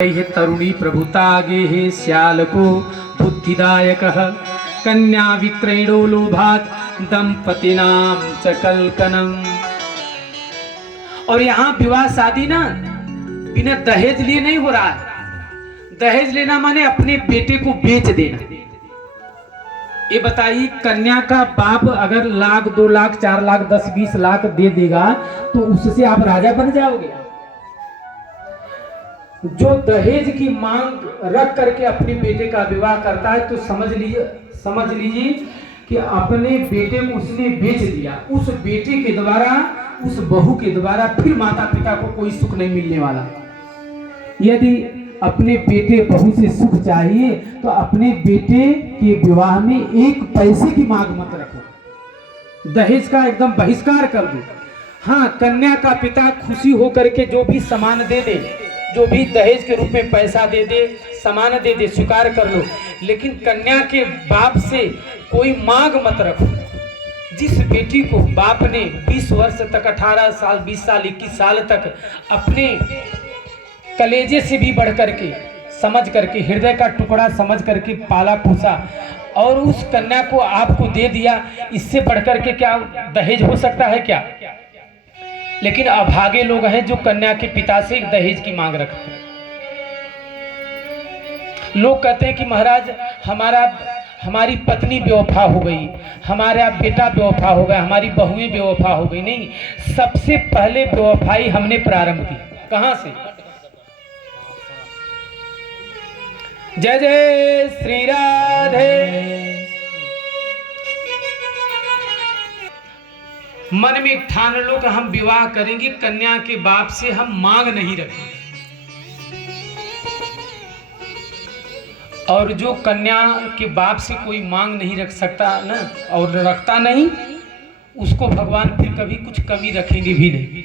है तरुणी प्रभुता गेहे श्याल को बुद्धिदायक कन्या विक्रयणो लोभात दंपतिनाम च कलकनम। और यहाँ विवाह शादी ना बिना दहेज लिए नहीं हो रहा है। दहेज लेना माने अपने बेटे को बेच देना। ये बताइए, कन्या का बाप अगर लाख 2 लाख 4 लाख 10 20 लाख दे देगा तो उससे आप राजा बन जाओगे? जो दहेज की मांग रख करके अपने बेटे का विवाह करता है तो समझ लीजिए कि अपने बेटे को उसने बेच दिया। उस बेटे के द्वारा, उस बहू के द्वारा फिर माता पिता को कोई सुख नहीं मिलने वाला। यदि अपने बेटे बहू से सुख चाहिए तो अपने बेटे के विवाह में 1 पैसे की मांग मत रखो। दहेज का एकदम बहिष्कार कर दो। हाँ, कन्या का पिता खुशी होकर के जो भी सामान दे दे, जो भी दहेज के रूप में पैसा दे दे, सामान दे दे, स्वीकार कर लो, लेकिन कन्या के बाप से कोई मांग मत रखो। जिस बेटी को बाप ने 20 वर्ष तक, 18 साल, 20 साल, 21 साल तक अपने कलेजे से भी बढ़ करके, समझ करके, हृदय का टुकड़ा समझ करके पाला पोसा, और उस कन्या को आपको दे दिया, इससे बढ़ करके क्या दहेज हो सकता है क्या? लेकिन अभागे लोग हैं जो कन्या के पिता से दहेज की मांग रखते हैं। लोग कहते हैं कि महाराज हमारी पत्नी बेवफा हो गई, हमारा बेटा बेवफा हो गया, हमारी बहुएं बेवफा हो गई। नहीं, सबसे पहले बेवफाई हमने प्रारंभ की। कहां से? जय जय श्री राधे। मन में ठान लो कि हम विवाह करेंगे, कन्या के बाप से हम मांग नहीं रखेंगे। और जो कन्या के बाप से कोई मांग नहीं रख सकता ना, और रखता नहीं, उसको भगवान फिर कभी कुछ कमी रखेंगे भी नहीं।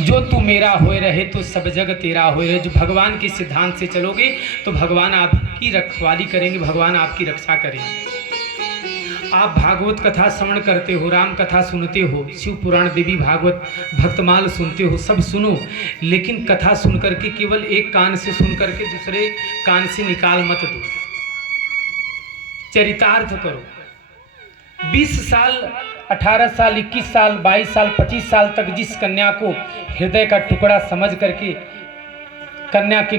जो तू मेरा होए रहे तो सब जग तेरा होए रहे। जो भगवान के सिद्धांत से चलोगे तो भगवान आपकी रखवाली करेंगे, भगवान आपकी रक्षा करेंगे। आप भागवत कथा श्रवण करते हो, राम कथा सुनते हो, शिव पुराण, देवी भागवत, भक्तमाल सुनते हो, सब सुनो, लेकिन कथा सुन करके केवल एक कान से सुन करके दूसरे कान से निकाल मत दो। चरितार्थ करो। 20 साल, 18 साल, 21 साल, 22 साल, 25 साल तक जिस कन्या को हृदय का टुकड़ा समझ करके कन्या के